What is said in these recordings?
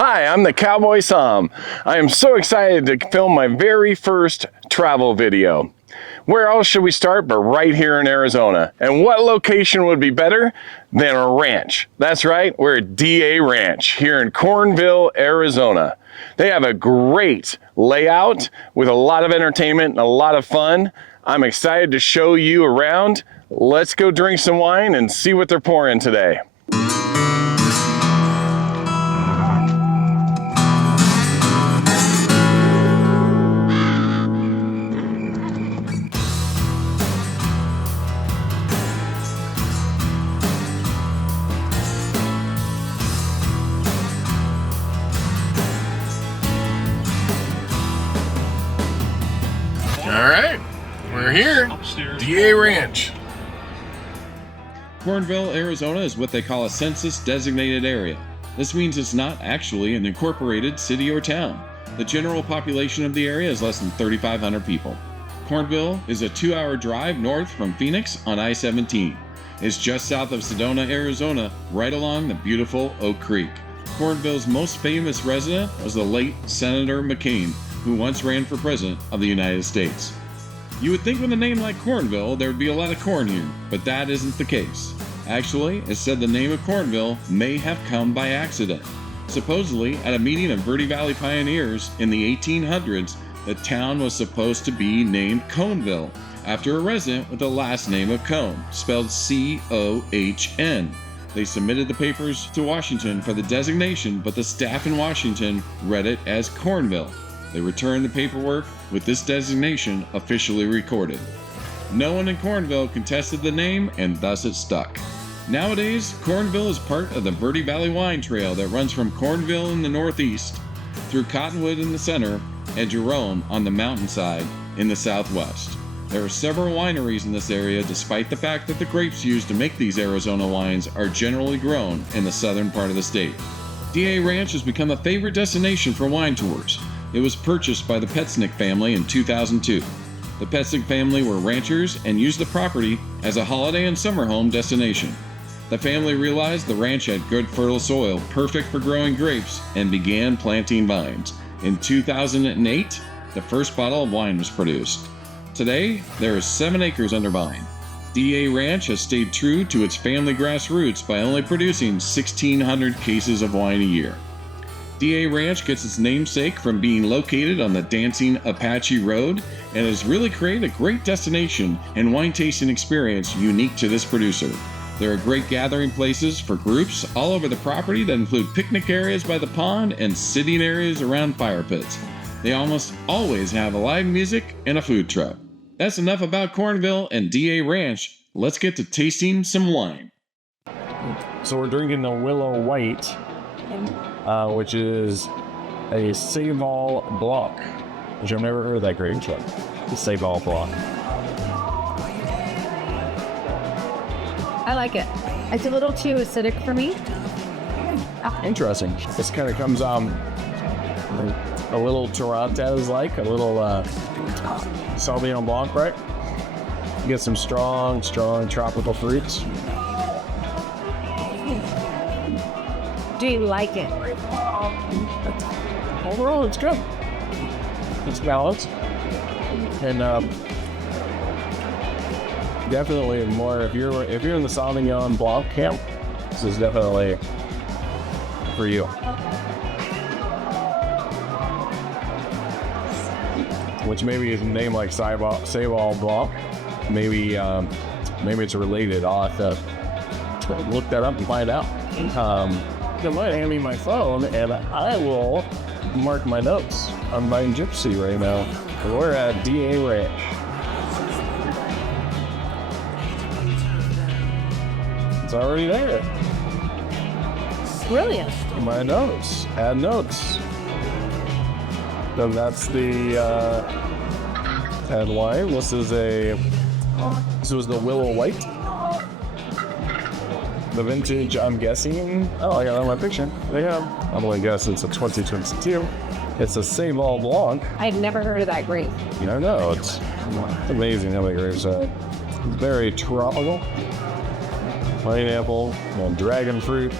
Hi, I'm the Cowboy Sauv. I am so excited to film my very first travel video. Where else should we start but right here in Arizona? And what location would be better than a ranch? That's right, we're at DA Ranch here in Cornville, Arizona. They have a great layout with a lot of entertainment and a lot of fun. I'm excited to show you around. Let's go drink some wine and see what they're pouring today. Alright, we're here, DA Ranch. Cornville, Arizona is what they call a census-designated area. This means it's not actually an incorporated city or town. The general population of the area is less than 3,500 people. Cornville is a 2-hour drive north from Phoenix on I-17. It's just south of Sedona, Arizona, right along the beautiful Oak Creek. Cornville's most famous resident was the late Senator McCain, who once ran for president of the United States. You would think with a name like Cornville there would be a lot of corn here, but that isn't the case. Actually, it's said the name of Cornville may have come by accident. Supposedly, at a meeting of Verde Valley pioneers in the 1800s, the town was supposed to be named Coneville, after a resident with the last name of Cohn, spelled C-O-H-N. They submitted the papers to Washington for the designation, but the staff in Washington read it as Cornville. They returned the paperwork with this designation officially recorded. No one in Cornville contested the name, and thus it stuck. Nowadays, Cornville is part of the Verde Valley Wine Trail that runs from Cornville in the northeast, through Cottonwood in the center, and Jerome on the mountainside in the southwest. There are several wineries in this area, despite the fact that the grapes used to make these Arizona wines are generally grown in the southern part of the state. DA Ranch has become a favorite destination for wine tours. It was purchased by the Petznick family in 2002. The Petznick family were ranchers and used the property as a holiday and summer home destination. The family realized the ranch had good fertile soil, perfect for growing grapes, and began planting vines. In 2008, the first bottle of wine was produced. Today, there is 7 acres under vine. DA Ranch has stayed true to its family grassroots by only producing 1,600 cases of wine a year. DA Ranch gets its namesake from being located on the Dancing Apache Road and has really created a great destination and wine tasting experience unique to this producer. There are great gathering places for groups all over the property that include picnic areas by the pond and sitting areas around fire pits. They almost always have live music and a food truck. That's enough about Cornville and DA Ranch. Let's get to tasting some wine. So we're drinking the Willow White, which is a Seyval Blanc, which I've never heard of that grape before. The Seyval Blanc. I like it. It's a little too acidic for me. Interesting. This kind of comes a little Toronto's-like, a little Sauvignon Blanc, right? You get some strong tropical fruits. Do you like it? Overall, it's good. It's balanced. And definitely more, if you're in the Sauvignon Blanc camp, this is definitely for you. Which maybe is a name like Seyval Blanc. Maybe it's related. I'll have to look that up and find out. They might hand me my phone and I will mark my notes. I'm buying Gypsy right now. We're at DA Ranch. It's already there. Brilliant. My notes. Add notes. So that's the add wine. This was the Willow White. The vintage, I'm guessing. Oh, I got it on my picture. Yeah. I'm gonna guess it's a 2022. It's a Seyval Blanc. I'd never heard of that grape. I know. It's amazing how many grapes are. It's very tropical. Pineapple, dragon fruit.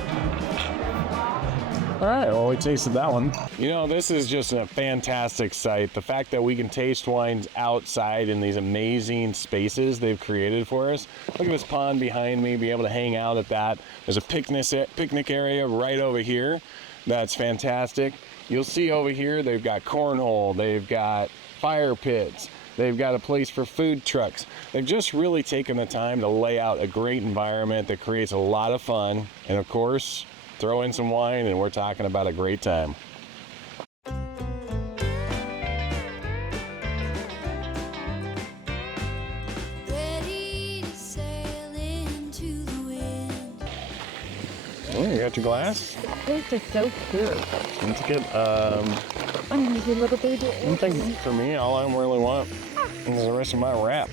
All right, well, we tasted that one. You know, this is just a fantastic site. The fact that we can taste wines outside in these amazing spaces they've created for us. Look at this pond behind me, be able to hang out at that. There's a picnic area right over here. That's fantastic. You'll see over here, they've got cornhole, they've got fire pits, they've got a place for food trucks. They've just really taken the time to lay out a great environment that creates a lot of fun. And of course, throw in some wine and we're talking about a great time. Ready to sail into the wind. Oh, you got your glass? This is so good. Let's get, I'm gonna do a little bit of I think for me, all I really want is the rest of my wrap.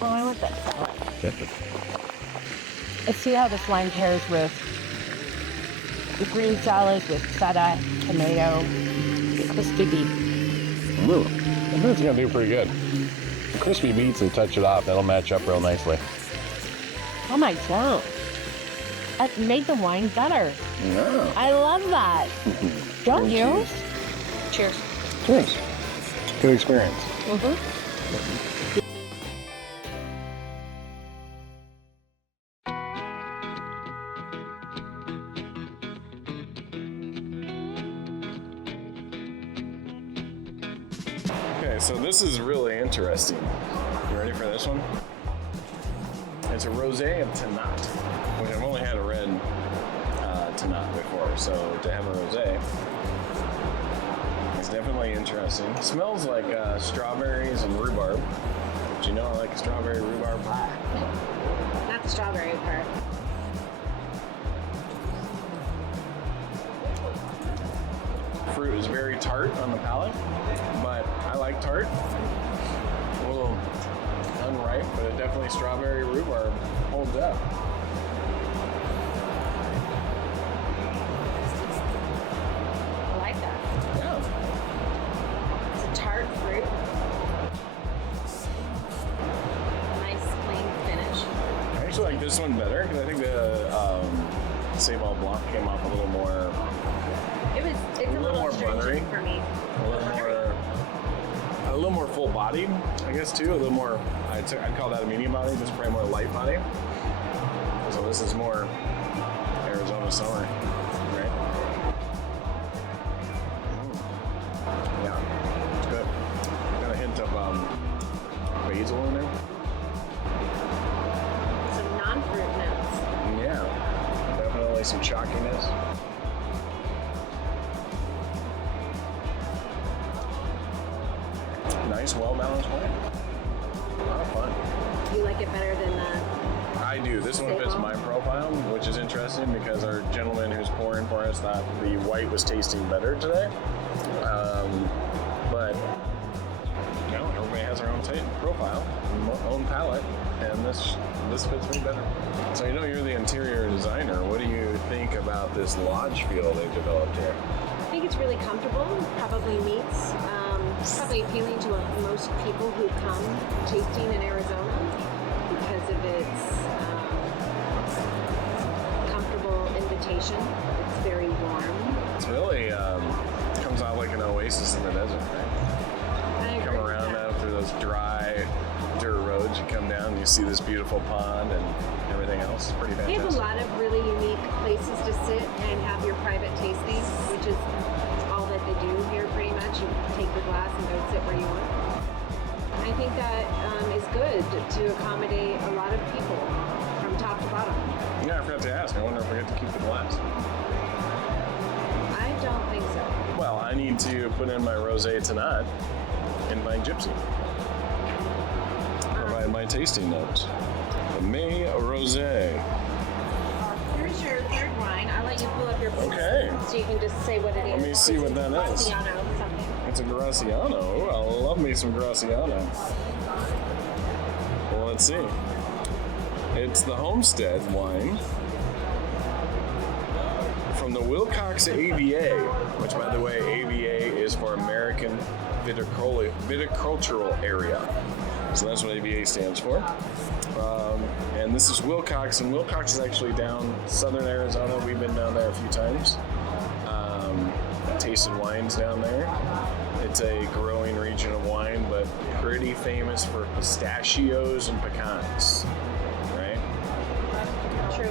Oh, I want that salad. Let's see how this wine pairs with the green salads with feta, tomato, crispy beef. Ooh, I think it's gonna do pretty good. Crispy beets and touch it off, that'll match up real nicely. Oh my god. That made the wine better. Yeah. I love that. Don't you? Cheers. Cheers. Good experience. Okay, so this is really interesting. You ready for this one? It's a Rosé of Tannat, which I've only had a red Tannat before, so to have a Rosé, it's definitely interesting. It smells like strawberries and rhubarb, but you know I like strawberry rhubarb pie. Not the strawberry part. Fruit is very tart on the palate, but I like tart. A little unripe, but it definitely strawberry rhubarb holds up. I like that. Yeah. It's a tart fruit. Nice clean finish. I actually like this one better because I think the Seyval Blanc came off a little more, It's a little more buttery. astringent for me. a little more full bodied, I guess too. A little more, I'd call that a medium body, just probably more light body. So this is more Arizona summer, right? Yeah, it's good. Got a hint of basil in there. Some non-fruit notes. Yeah, definitely some chalkiness. Nice, well-balanced wine. A lot of fun. You like it better than the... I do. This one fits my profile, which is interesting because our gentleman who's pouring for us thought the white was tasting better today. But you know, everybody has their own profile, own palate, and this fits me better. So you know, you're the interior designer. What do you think about this lodge feel they've developed here? I think it's really comfortable, probably meets, probably appealing to most people who come tasting in Arizona because of its comfortable invitation. It's very warm. It's really comes out like an oasis in the desert, right? I agree Come with around that. out through those dry dirt roads, you come down and you see this beautiful pond and everything else. It's pretty They have a fantastic. lot of really unique places to sit and have your private tasting, which is all that they do here pretty much. You take your glass and go sit where you want. I think that is good to accommodate a lot of people from top to bottom. Yeah, I forgot to ask. I wonder if I get to keep the glass. I don't think so. Well, I need to put in my Rosé Tannat in my Gypsy. Provide my tasting notes. The May Rosé. Here's your third wine. I'll let you pull up your book Okay. so you can just say what it is. Let me see what that is. Graciano something. It's a Graciano. Ooh, I love me some Graciano. Well, let's see. It's the Homestead wine from the Wilcox AVA, which, by the way, AVA is for American Viticultural Area. So that's what AVA stands for. And this is Wilcox, and Wilcox is actually down southern Arizona. We've been down there a few times. Tasted wines down there. It's a growing region of wine, but pretty famous for pistachios and pecans, right? True.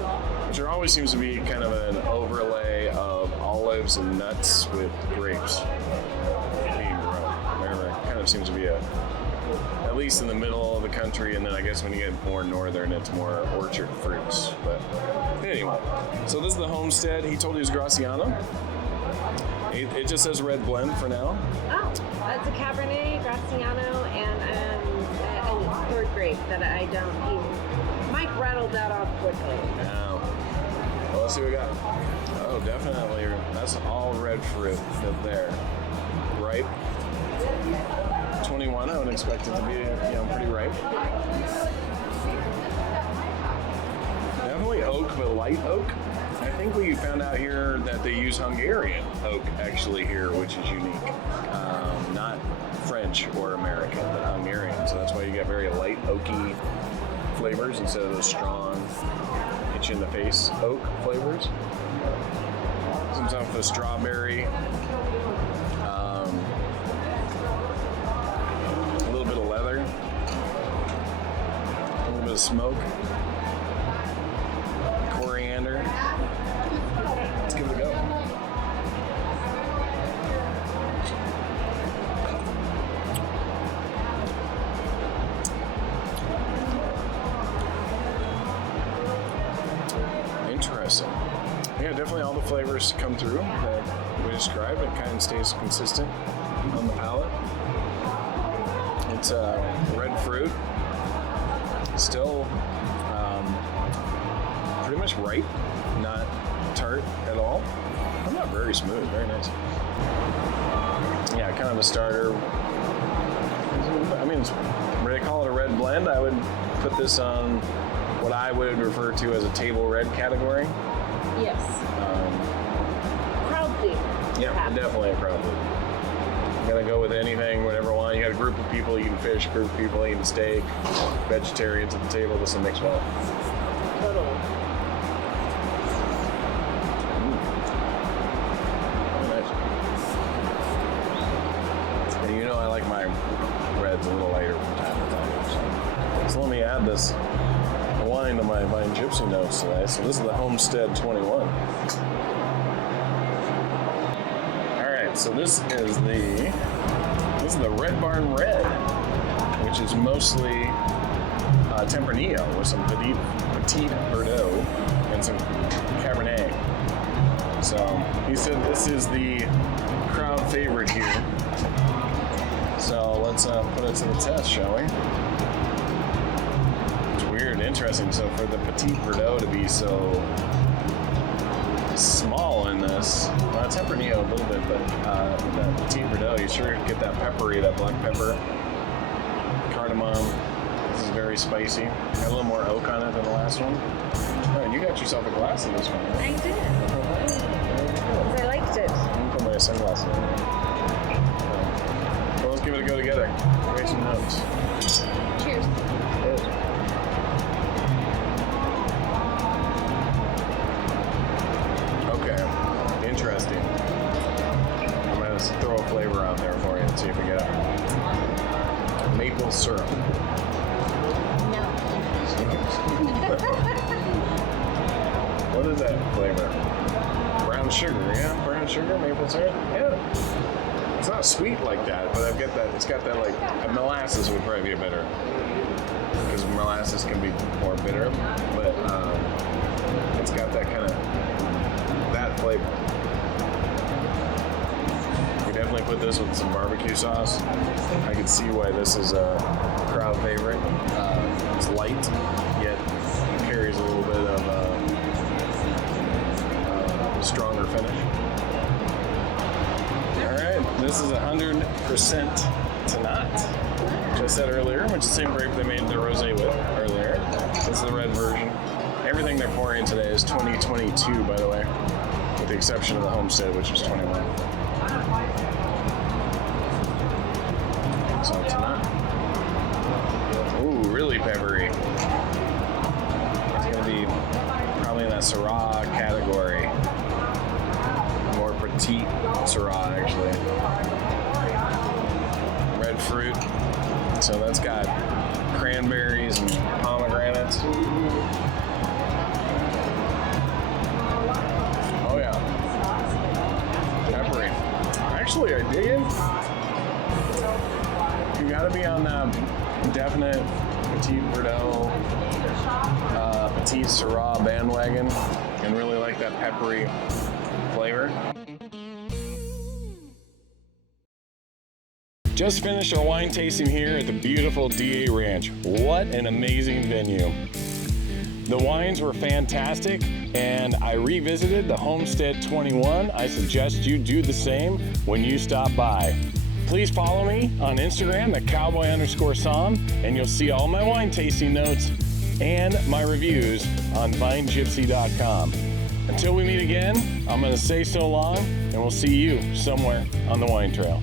Which there always seems to be kind of an overlay of olives and nuts with grapes being grown. Wherever it kind of seems to be at least in the middle of the country, and then I guess when you get more northern, it's more orchard fruits. But anyway, so this is the Homestead. He told you it was Graciano. It just says red blend for now. Oh, it's a Cabernet, Graciano, and a third grape that I don't even. Mike rattled that off quickly. Now, well, let's see what we got. Oh, definitely. That's all red fruit there. Ripe. 21, I would expect it to be, pretty ripe. Definitely oak, but light oak. I think we found out here that they use Hungarian oak actually here, which is unique. Not French or American, but Hungarian. So that's why you get very light oaky flavors instead of those strong, itch in the face oak flavors. Comes off with strawberry. A little bit of leather. A little bit of smoke. Coriander. Let's give it a go. Interesting. Yeah, definitely all the flavors come through that we described. It kind of stays consistent on the palate. It's red fruit. Still pretty much ripe, not tart at all. I'm not very smooth, very nice. Yeah, kind of a starter. I mean, they call it a red blend. I would put this on what I would refer to as a table red category. Yes. Crowd pleaser. Yeah, definitely a crowd pleaser. You gotta go with anything, whatever you want. You got a group of people eating fish, a group of people eating steak, vegetarians at the table. This will mix well. Totally. And I like my reds a little lighter from time to time. So let me add this wine to my Vine Gypsy notes today. So this is the Homestead 21. All right, so this is the Red Barn Red, which is mostly Tempranillo with some Petit Verdot and some Cabernet. So he said this is the crowd favorite here. So let's put it to the test, shall we? It's weird and interesting. So for the Petit Verdot to be so small in this, Tempranillo a little bit, but that Petit Verdot, you sure get that peppery, that black pepper, cardamom. This is very spicy. Got a little more oak on it than the last one. Oh, and you got yourself a glass of this one. Right? I did. Because I liked it. I'm gonna put my sunglasses on there. Well, let's give it a go together. Write some notes. Cheers. Cheers. Okay, interesting. I'm gonna throw a flavor out there for you and see if we get maple syrup. No. What is that flavor? Brown sugar, yeah? Brown sugar, maple syrup? Yeah. It's not sweet like that, but I've got that, it's got that like, molasses would probably be better. Because molasses can be more bitter, but it's got that kind of, that flavor. You definitely put this with some barbecue sauce. I can see why this is a crowd favorite. It's light, yet carries a little bit of stronger finish. All right, this is 100% Tannat, which I said earlier, which is the same grape they made the rosé with earlier. This is the red version. Everything they're pouring today is 2022, by the way, with the exception of the Homestead, which is 21. So Tannat. really peppery. It's gonna be probably in that Syrah category. More petite Syrah, actually. Red fruit. So that's got cranberries and pomegranates. Oh yeah. Peppery. Actually, I dig it. You gotta be on that definite Petit Verdot, Petit Syrah bandwagon and really like that peppery flavor. Just finished our wine tasting here at the beautiful DA Ranch. What an amazing venue. The wines were fantastic, and I revisited the Homestead 21. I suggest you do the same when you stop by. Please follow me on Instagram at cowboy_Sauv, and you'll see all my wine tasting notes and my reviews on vinegypsy.com. Until we meet again, I'm going to say so long, and we'll see you somewhere on the wine trail.